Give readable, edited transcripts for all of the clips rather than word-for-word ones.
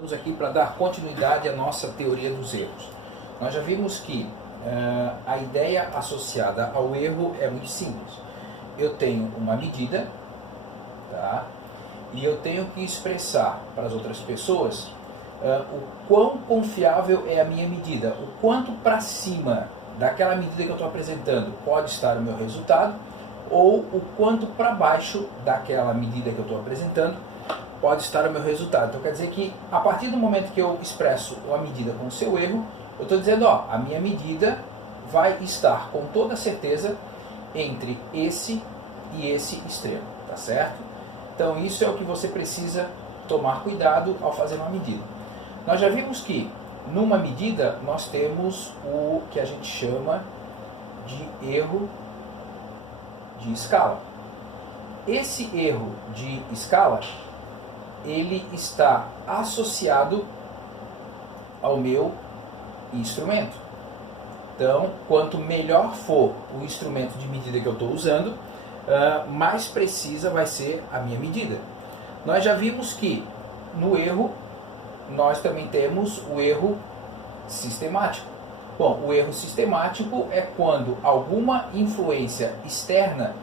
Estamos aqui para dar continuidade à nossa teoria dos erros. Nós já vimos que a ideia associada ao erro é muito simples. Eu tenho uma medida, tá? E eu tenho que expressar para as outras pessoas o quão confiável é a minha medida, o quanto para cima daquela medida que eu estou apresentando pode estar o meu resultado, ou o quanto para baixo daquela medida que eu estou apresentando pode estar o meu resultado. Então quer dizer que a partir do momento que eu expresso a medida com o seu erro, eu estou dizendo, ó, a minha medida vai estar com toda certeza entre esse e esse extremo, tá certo? Então isso é o que você precisa tomar cuidado ao fazer uma medida. Nós já vimos que numa medida nós temos o que a gente chama de erro de escala. Esse erro de escala, ele está associado ao meu instrumento. Então, quanto melhor for o instrumento de medida que eu estou usando, mais precisa vai ser a minha medida. Nós já vimos que no erro, nós também temos o erro sistemático. Bom, o erro sistemático é quando alguma influência externa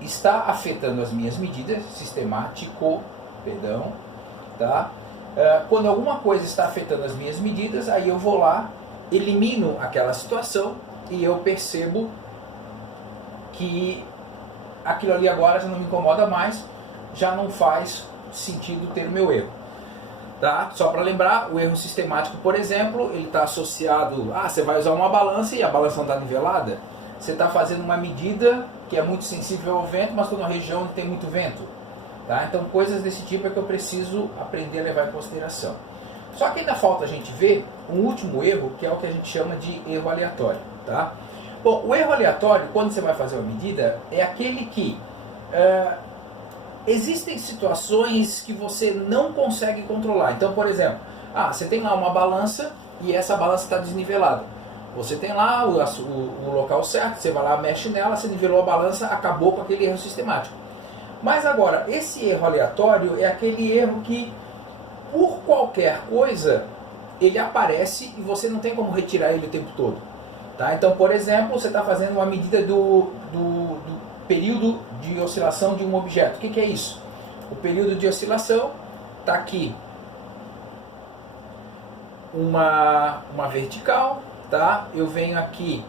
está afetando as minhas medidas, tá? Quando alguma coisa está afetando as minhas medidas, aí eu vou lá, elimino aquela situação e eu percebo que aquilo ali agora já não me incomoda mais, já não faz sentido ter o meu erro. Tá? Só para lembrar, o erro sistemático, por exemplo, ele está associado você vai usar uma balança e a balança não está nivelada. Você está fazendo uma medida que é muito sensível ao vento, mas estou numa região onde tem muito vento. Tá? Então coisas desse tipo é que eu preciso aprender a levar em consideração. Só que ainda falta a gente ver um último erro, que é o que a gente chama de erro aleatório. Tá? Bom, o erro aleatório, quando você vai fazer uma medida, é aquele que existem situações que você não consegue controlar. Então, por exemplo, você tem lá uma balança e essa balança está desnivelada. Você tem lá o local certo, você vai lá, mexe nela, você nivelou a balança, acabou com aquele erro sistemático. Mas agora, esse erro aleatório é aquele erro que, por qualquer coisa, ele aparece e você não tem como retirar ele o tempo todo. Tá? Então, por exemplo, você está fazendo uma medida do período de oscilação de um objeto. O que é isso? O período de oscilação está aqui uma vertical, tá? Eu venho aqui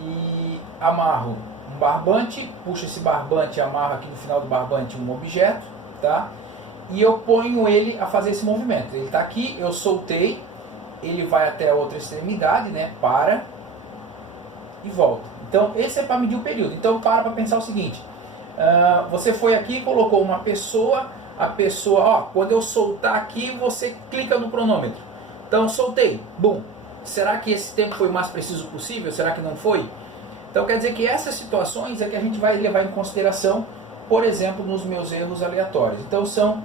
e amarro um barbante, puxo esse barbante e amarro aqui no final do barbante um objeto, tá? E eu ponho ele a fazer esse movimento. Ele está aqui, eu soltei, ele vai até a outra extremidade, né? Para e volta. Então esse é para medir o período. Então para pensar o seguinte, você foi aqui e colocou uma pessoa, a pessoa, quando eu soltar aqui, você clica no cronômetro. Então soltei, bum. Será que esse tempo foi o mais preciso possível? Será que não foi? Então quer dizer que essas situações é que a gente vai levar em consideração, por exemplo, nos meus erros aleatórios. Então são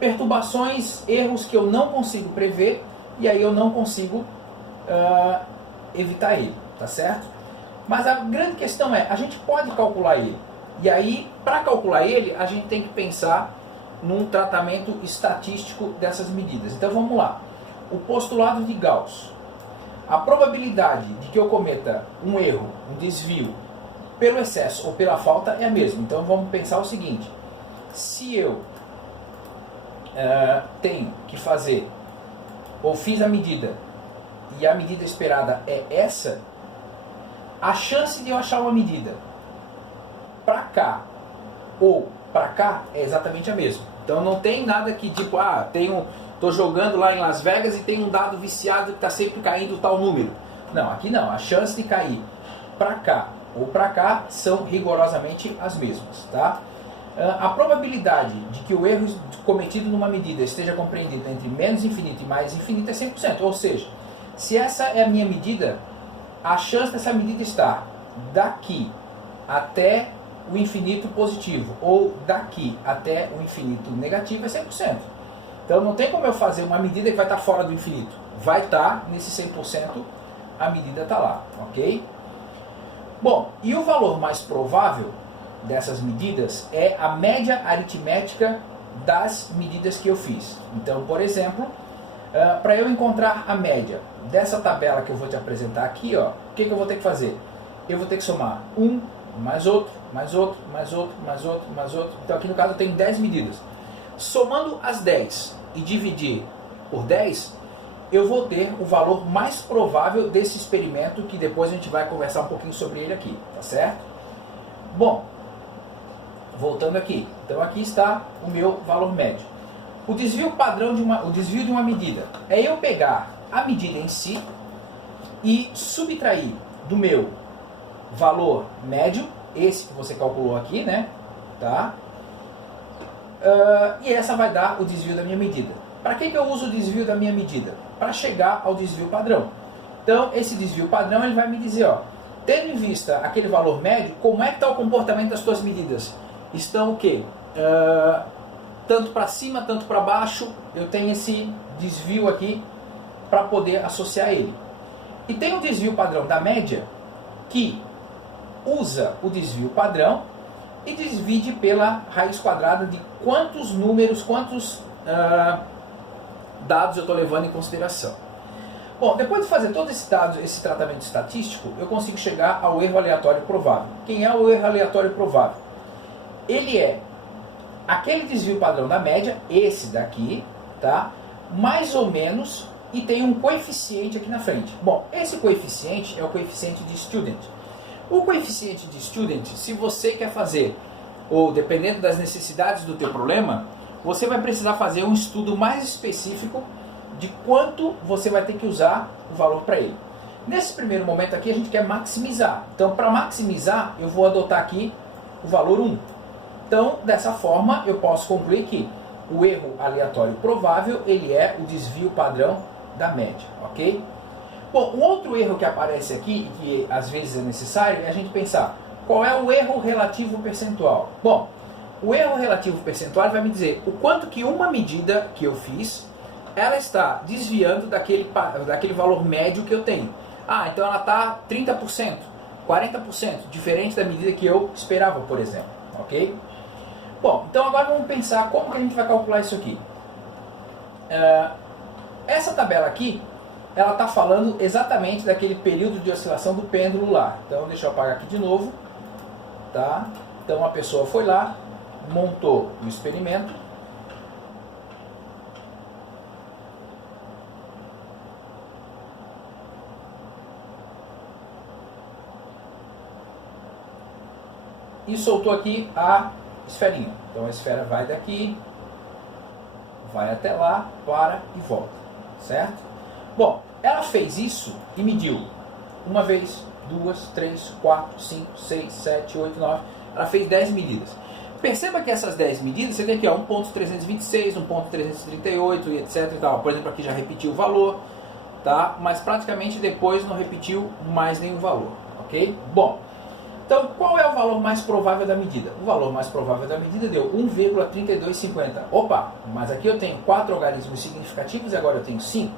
perturbações, erros que eu não consigo prever e aí eu não consigo evitar ele, tá certo? Mas a grande questão é, a gente pode calcular ele. E aí, para calcular ele, a gente tem que pensar num tratamento estatístico dessas medidas. Então vamos lá. O postulado de Gauss. A probabilidade de que eu cometa um erro, um desvio, pelo excesso ou pela falta é a mesma. Então vamos pensar o seguinte. Se eu tenho que fazer, ou fiz a medida, e a medida esperada é essa, a chance de eu achar uma medida para cá ou para cá é exatamente a mesma. Então não tem nada que tipo, estou jogando lá em Las Vegas e tem um dado viciado que está sempre caindo tal número. Não, aqui não. A chance de cair para cá ou para cá são rigorosamente as mesmas. Tá? A probabilidade de que o erro cometido numa medida esteja compreendido entre menos infinito e mais infinito é 100%. Ou seja, se essa é a minha medida, a chance dessa medida estar daqui até o infinito positivo ou daqui até o infinito negativo é 100%. Então não tem como eu fazer uma medida que vai estar fora do infinito. Vai estar nesse 100%, a medida está lá, ok? Bom, e o valor mais provável dessas medidas é a média aritmética das medidas que eu fiz. Então, por exemplo, para eu encontrar a média dessa tabela que eu vou te apresentar aqui, ó, o que eu vou ter que fazer? Eu vou ter que somar um, mais outro, mais outro, mais outro, mais outro, mais outro. Então aqui no caso eu tenho 10 medidas. Somando as 10 e dividir por 10, eu vou ter o valor mais provável desse experimento, que depois a gente vai conversar um pouquinho sobre ele aqui, tá certo? Bom, voltando aqui. Então aqui está o meu valor médio. O desvio padrão o desvio de uma medida é eu pegar a medida em si e subtrair do meu valor médio, esse que você calculou aqui, né? Tá? E essa vai dar o desvio da minha medida. Para que eu uso o desvio da minha medida? Para chegar ao desvio padrão. Então, esse desvio padrão ele vai me dizer, ó, tendo em vista aquele valor médio, como é que está o comportamento das tuas medidas? Estão o quê? Tanto para cima, tanto para baixo, eu tenho esse desvio aqui para poder associar ele. E tem o desvio padrão da média, que usa o desvio padrão e divide pela raiz quadrada de quantos números, quantos dados eu estou levando em consideração. Bom, depois de fazer todo esse tratamento estatístico, eu consigo chegar ao erro aleatório provável. Quem é o erro aleatório provável? Ele é aquele desvio padrão da média, esse daqui, tá? Mais ou menos, e tem um coeficiente aqui na frente. Bom, esse coeficiente é o coeficiente de student. O coeficiente de student, se você quer fazer, ou dependendo das necessidades do teu problema, você vai precisar fazer um estudo mais específico de quanto você vai ter que usar o valor para ele. Nesse primeiro momento aqui, a gente quer maximizar. Então, para maximizar, eu vou adotar aqui o valor 1. Então, dessa forma, eu posso concluir que o erro aleatório provável, ele é o desvio padrão da média, ok? Bom, um outro erro que aparece aqui, que às vezes é necessário, é a gente pensar, qual é o erro relativo percentual? Bom, o erro relativo percentual vai me dizer o quanto que uma medida que eu fiz, ela está desviando daquele valor médio que eu tenho. Ah, então ela está 30%, 40%, diferente da medida que eu esperava, por exemplo, ok? Bom, então agora vamos pensar como que a gente vai calcular isso aqui. Essa tabela aqui, ela está falando exatamente daquele período de oscilação do pêndulo lá. Então deixa eu apagar aqui de novo. Tá? Então a pessoa foi lá, montou o experimento. E soltou aqui a esferinha. Então a esfera vai daqui, vai até lá, para e volta, certo? Bom, ela fez isso e mediu uma vez, 2, 3, 4, 5, 6, 7, 8, 9. Ela fez 10 medidas. Perceba que essas 10 medidas, você tem aqui 1.326, 1.338 e etc. E tal. Por exemplo, aqui já repetiu o valor, tá? Mas praticamente depois não repetiu mais nenhum valor, ok? Bom, então qual é o valor mais provável da medida? O valor mais provável da medida deu 1,3250. Opa, mas aqui eu tenho 4 algarismos significativos e agora eu tenho 5.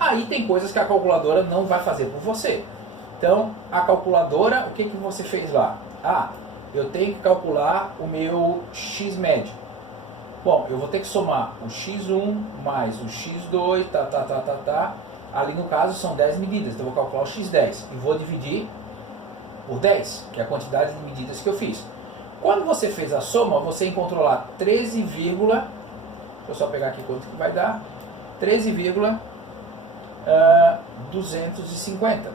Aí tem coisas que a calculadora não vai fazer por você. Então, a calculadora, o que você fez lá? Ah, eu tenho que calcular o meu x médio. Bom, eu vou ter que somar o x1 mais o x2, Ali no caso são 10 medidas, então eu vou calcular o x10 e vou dividir por 10, que é a quantidade de medidas que eu fiz. Quando você fez a soma, você encontrou lá 13, deixa eu só pegar aqui quanto que vai dar, 13,250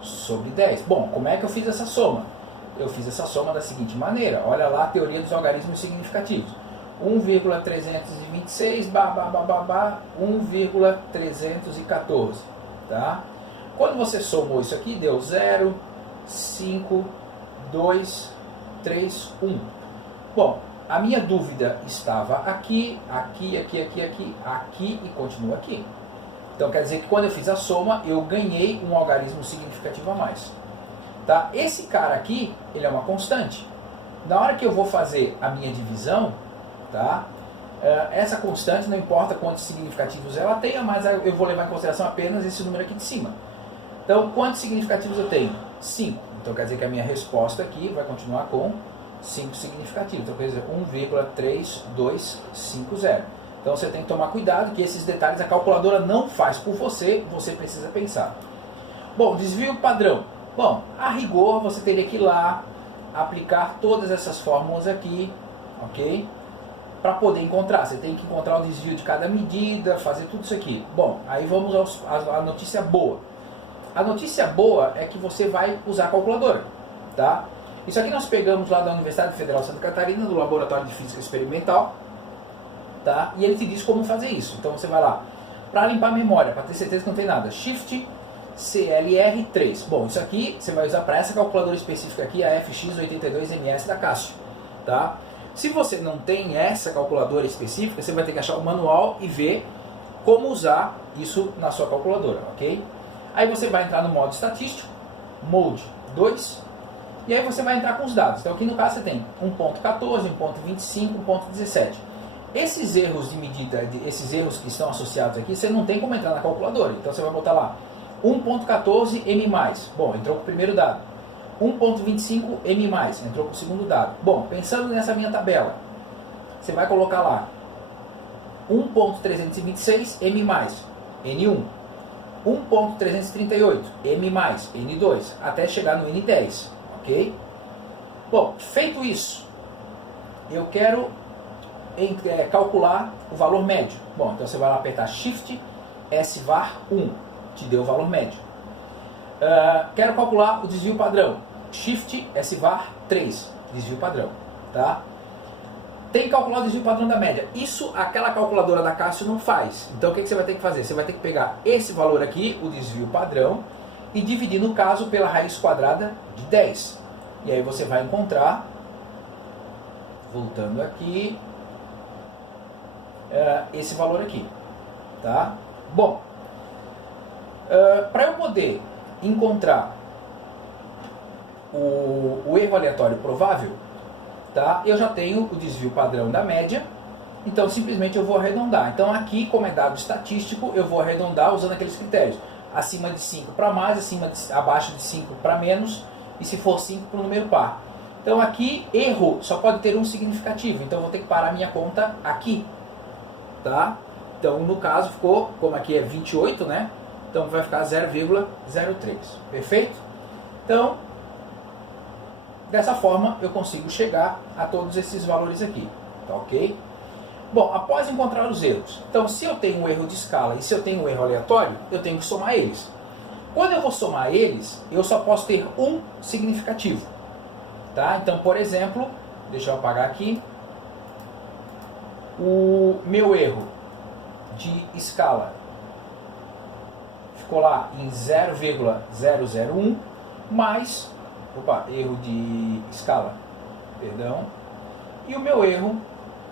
sobre 10. Bom, como é que eu fiz essa soma? Eu fiz essa soma da seguinte maneira, olha lá a teoria dos algarismos significativos. 1,326, 1,314, tá? Quando você somou isso aqui, deu 0, 5, 2, 3, 1. Bom, a minha dúvida estava aqui, aqui e continua aqui. Então quer dizer que quando eu fiz a soma, eu ganhei um algarismo significativo a mais. Tá? Esse cara aqui, ele é uma constante. Na hora que eu vou fazer a minha divisão, tá? Essa constante, não importa quantos significativos ela tenha, mas eu vou levar em consideração apenas esse número aqui de cima. Então, quantos significativos eu tenho? 5. Então quer dizer que a minha resposta aqui vai continuar com 5 significativos. Então, quer dizer, 1,3250. Então, você tem que tomar cuidado que esses detalhes a calculadora não faz por você, você precisa pensar. Bom, desvio padrão. Bom, a rigor, você teria que ir lá, aplicar todas essas fórmulas aqui, ok? Para poder encontrar. Você tem que encontrar o desvio de cada medida, fazer tudo isso aqui. Bom, aí vamos à notícia boa. A notícia boa é que você vai usar a calculadora, tá? Isso aqui nós pegamos lá da Universidade Federal de Santa Catarina, do Laboratório de Física Experimental, tá? E ele te diz como fazer isso. Então você vai lá, para limpar a memória, para ter certeza que não tem nada, Shift CLR3. Bom, isso aqui você vai usar para essa calculadora específica aqui, a FX82MS da Casio, tá? Se você não tem essa calculadora específica, você vai ter que achar o manual e ver como usar isso na sua calculadora, ok? Aí você vai entrar no modo estatístico, Mode 2, e aí você vai entrar com os dados. Então aqui no caso você tem 1.14, 1.25, 1.17. Esses erros de medida, esses erros que estão associados aqui, você não tem como entrar na calculadora. Então você vai botar lá 1.14 M+. Bom, entrou com o primeiro dado. 1.25 M+, entrou com o segundo dado. Bom, pensando nessa minha tabela, você vai colocar lá 1.326 M+, N1. 1.338 M+, N2, até chegar no N10, ok? Bom, feito isso, eu quero calcular o valor médio. Bom, então você vai lá apertar Shift SVAR 1, te deu o valor médio. Quero calcular o desvio padrão. Shift SVAR 3, desvio padrão, tá? Tem que calcular o desvio padrão da média. Isso aquela calculadora da Casio não faz. Então o que você vai ter que fazer? Você vai ter que pegar esse valor aqui, o desvio padrão, e dividir no caso pela raiz quadrada de 10. E aí você vai encontrar, voltando aqui, esse valor aqui, tá? Bom, para eu poder encontrar o erro aleatório provável, tá? Eu já tenho o desvio padrão da média, então simplesmente eu vou arredondar. Então aqui, como é dado estatístico, eu vou arredondar usando aqueles critérios. Acima de 5 para mais, abaixo de 5 para menos, e se for 5 para o número par. Então aqui, erro só pode ter um significativo, então eu vou ter que parar minha conta aqui, tá? Então no caso ficou, como aqui é 28, né? Então vai ficar 0,03, perfeito? Então, dessa forma eu consigo chegar a todos esses valores aqui, tá ok? Bom, após encontrar os erros, então se eu tenho um erro de escala e se eu tenho um erro aleatório, eu tenho que somar eles. Quando eu vou somar eles, eu só posso ter um significativo, tá? Então, por exemplo, deixa eu apagar aqui, o meu erro de escala ficou lá em 0,001 mais, erro de escala, perdão, e o meu erro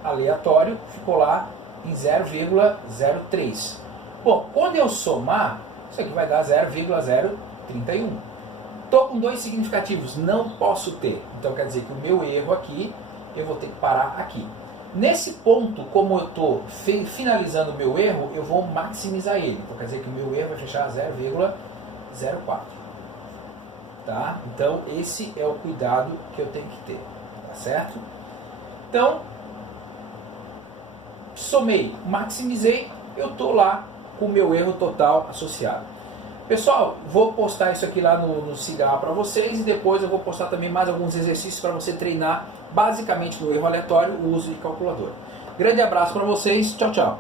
aleatório ficou lá em 0,03. Bom, quando eu somar, isso aqui vai dar 0,031. Estou com dois significativos, não posso ter. Então quer dizer que o meu erro aqui, eu vou ter que parar aqui. Nesse ponto, como eu estou finalizando o meu erro, eu vou maximizar ele. Então quer dizer que o meu erro vai fechar 0,04. Tá? Então esse é o cuidado que eu tenho que ter. Tá certo? Então, somei, maximizei, eu estou lá com o meu erro total associado. Pessoal, vou postar isso aqui lá no CIDA para vocês e depois eu vou postar também mais alguns exercícios para você treinar basicamente no erro aleatório o uso de calculadora. Grande abraço para vocês, tchau, tchau.